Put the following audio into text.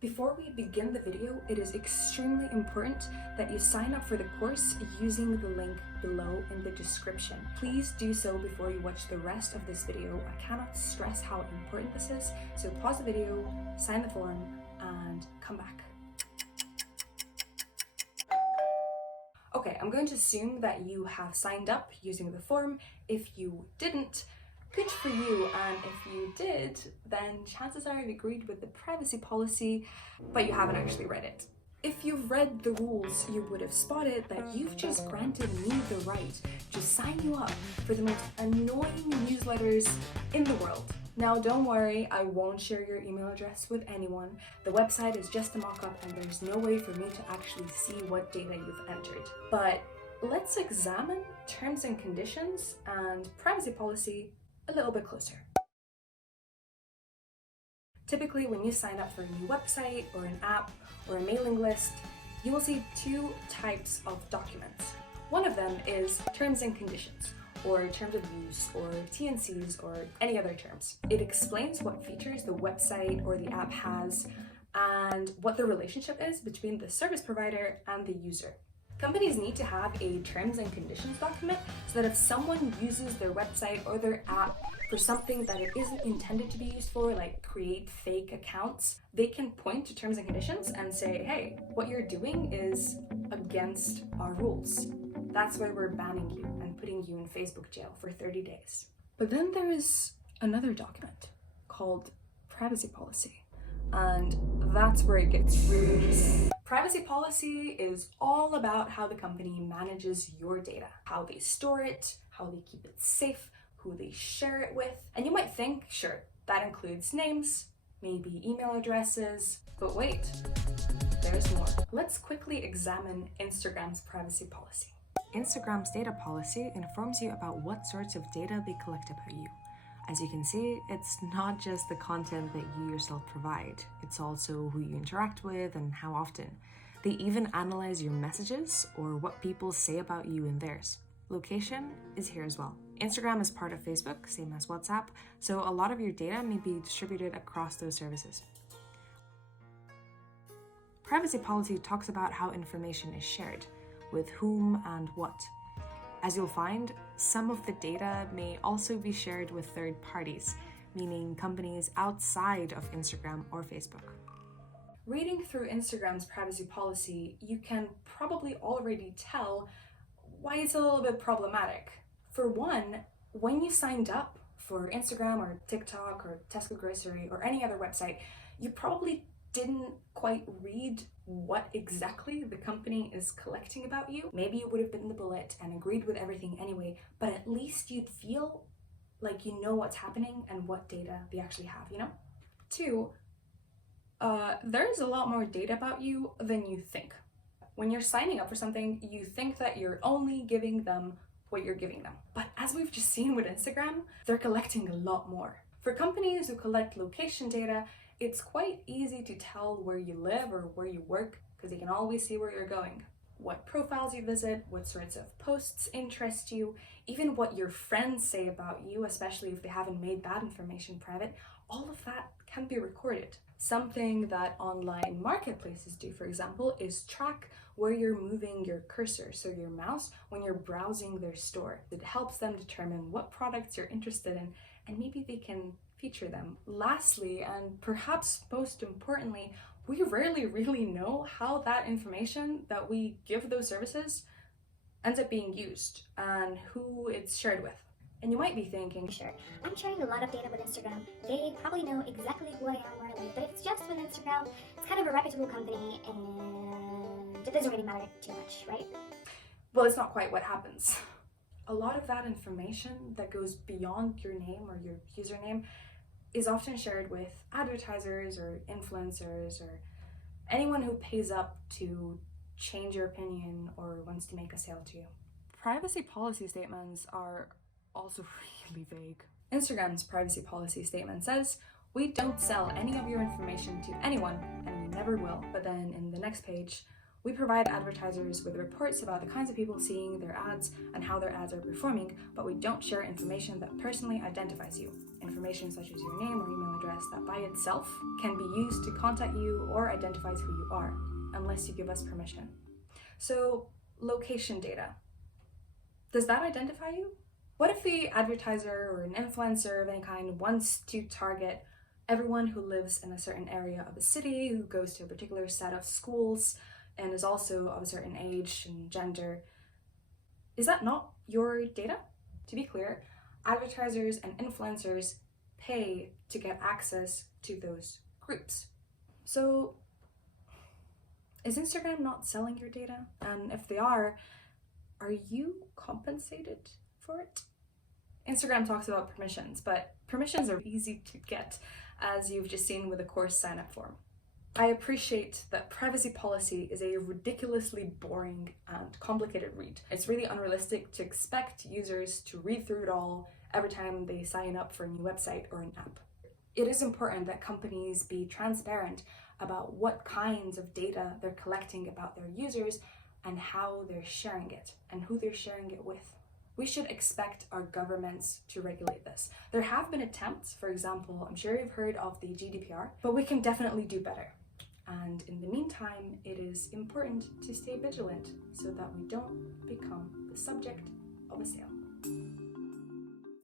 Before we begin the video, it is extremely important that you sign up for the course using the link below in the description. Please do so before you watch the rest of this video. I cannot stress how important this is, so pause the video, sign the form, and come back. Okay, I'm going to assume that you have signed up using the form. If you didn't, good for you, and if you did, then chances are you agreed with the privacy policy, but you haven't actually read it. If you've read the rules, you would have spotted that you've just granted me the right to sign you up for the most annoying newsletters in the world. Now don't worry, I won't share your email address with anyone. The website is just a mock-up and there's no way for me to actually see what data you've entered. But let's examine terms and conditions and privacy policy a little bit closer. Typically, when you sign up for a new website or an app or a mailing list, you will see two types of documents. One of them is terms and conditions, or terms of use, or T&Cs, or any other terms. It explains what features the website or the app has and what the relationship is between the service provider and the user. Companies need to have a terms and conditions document so that if someone uses their website or their app for something that it isn't intended to be used for, like create fake accounts, they can point to terms and conditions and say, hey, what you're doing is against our rules. That's why we're banning you and putting you in Facebook jail for 30 days. But then there is another document called privacy policy. And that's where it gets really interesting. Privacy policy is all about how the company manages your data, how they store it, how they keep it safe, who they share it with. And you might think, sure, that includes names, maybe email addresses, but wait, there's more. Let's quickly examine Instagram's privacy policy. Instagram's data policy informs you about what sorts of data they collect about you. As you can see, it's not just the content that you yourself provide, it's also who you interact with and how often. They even analyze your messages or what people say about you in theirs. Location is here as well. Instagram is part of Facebook, same as WhatsApp, so a lot of your data may be distributed across those services. Privacy policy talks about how information is shared, with whom and what. As you'll find, some of the data may also be shared with third parties, meaning companies outside of Instagram or Facebook. Reading through Instagram's privacy policy, you can probably already tell why it's a little bit problematic. For one, when you signed up for Instagram or TikTok or Tesco Grocery or any other website, you probably didn't quite read what exactly the company is collecting about you. Maybe you would have bitten the bullet and agreed with everything anyway, but at least you'd feel like you know what's happening and what data they actually have, you know? Two, there's a lot more data about you than you think. When you're signing up for something, you think that you're only giving them what you're giving them. But as we've just seen with Instagram, they're collecting a lot more. For companies who collect location data, it's quite easy to tell where you live or where you work because they can always see where you're going, what profiles you visit, what sorts of posts interest you, even what your friends say about you, especially if they haven't made that information private. All of that can be recorded. Something that online marketplaces do, for example, is track where you're moving your cursor, so your mouse, when you're browsing their store. It helps them determine what products you're interested in, and maybe they can feature them. Lastly, and perhaps most importantly, we rarely really know how that information that we give those services ends up being used and who it's shared with. And you might be thinking, sure, I'm sharing a lot of data with Instagram. They probably know exactly who I am, where I live, but if it's just with Instagram, it's kind of a reputable company and it doesn't really matter too much, right? Well, it's not quite what happens. A lot of that information that goes beyond your name or your username is often shared with advertisers or influencers or anyone who pays up to change your opinion or wants to make a sale to you. Privacy policy statements are also really vague. Instagram's privacy policy statement says, "We don't sell any of your information to anyone and we never will." But then in the next page, We provide advertisers with reports about the kinds of people seeing their ads and how their ads are performing, but we don't share information that personally identifies you. Information such as your name or email address that by itself can be used to contact you or identifies who you are, unless you give us permission. So, location data. Does that identify you? What if the advertiser or an influencer of any kind wants to target everyone who lives in a certain area of a city, who goes to a particular set of schools, and is also of a certain age and gender? Is that not your data? To be clear, advertisers and influencers pay to get access to those groups. So, is Instagram not selling your data? And if they are you compensated for it? Instagram talks about permissions, but permissions are easy to get, as you've just seen with a course sign-up form. I appreciate that privacy policy is a ridiculously boring and complicated read. It's really unrealistic to expect users to read through it all every time they sign up for a new website or an app. It is important that companies be transparent about what kinds of data they're collecting about their users and how they're sharing it and who they're sharing it with. We should expect our governments to regulate this. There have been attempts, for example, I'm sure you've heard of the GDPR, but we can definitely do better. And in the meantime, it is important to stay vigilant so that we don't become the subject of a sale.